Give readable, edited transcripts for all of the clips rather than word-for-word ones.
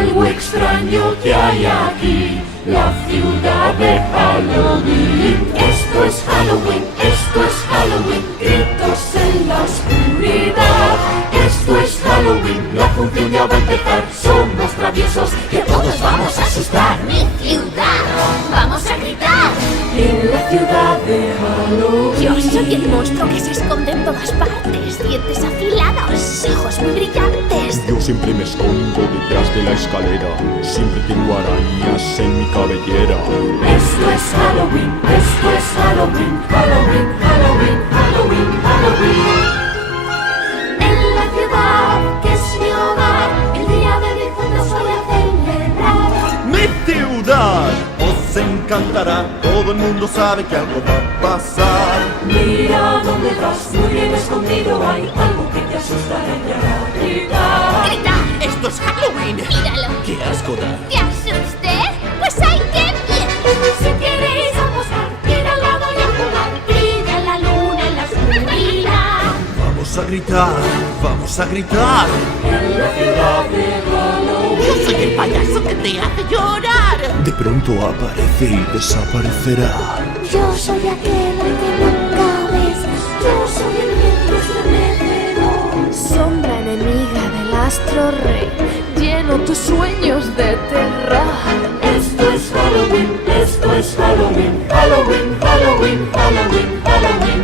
Algo extraño que hay aquí, la ciudad de Halloween. Esto es Halloween, esto es Halloween, gritos en la oscuridad. Esto es Halloween, la función ya va a empezar. Somos traviesos, que todos vamos a asustar. ¡Mi ciudad! ¡Vamos a gritar! En la ciudad de Halloween. Yo soy el monstruo que se esconde en todas partes. Dientes afilados, ojos muy brillantes. Yo siempre me escondo detrás de la escalera. Siempre tengo arañas en mi cabellera. Esto es Halloween, esto es Halloween. Halloween, Halloween, Halloween, Halloween. En la ciudad que es mi hogar, el día de difuntos voy a celebrar. ¡Mi ciudad! Os encantará, todo el mundo sabe que algo va a pasar. Mira dónde vas, muy bien escondido. Hay algo que te asustará y te hará gritar. ¡Grita! ¡Esto es Halloween! ¡Míralo! ¡Qué asco da! ¿Te asuste? Pues hay que ir. Si queréis apostar, ir al lado y a jugar. Brilla la luna en la oscuridad. Vamos a gritar, vamos a gritar. En la ciudad de Halloween. Yo soy el payaso que te hace llorar. De pronto aparece y desaparecerá. Yo soy aquel al que nunca ves. Yo soy el viento estremecedor. Sombra enemiga del astro rey, lleno tus sueños de terror. Esto es Halloween, esto es Halloween. Halloween, Halloween, Halloween, Halloween.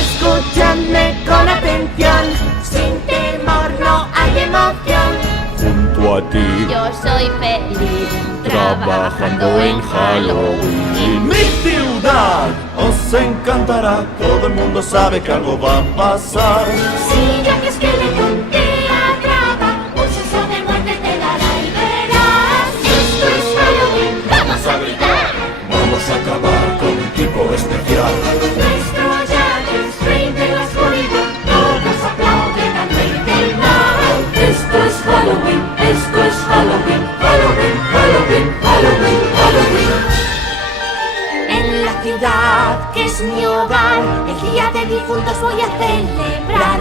Escúchame con atención, sin temor no hay emoción. Junto a ti, Yo soy feliz trabajando en Halloween. ¡Mi ciudad! Os encantará, todo el mundo sabe que algo va a pasar. Si ya que esqueleto te atrapa, un susto de muerte te dará y verás. Esto es Halloween, vamos a gritar. Vamos a acabar con un tipo especial. Nuestro Jack es rey de la oscuridad, todos aplauden al rey del mal. Esto es Halloween, esto es Halloween. Halloween, Halloween, Halloween, Halloween. En la ciudad que es mi hogar, el día de difuntos voy a celebrar.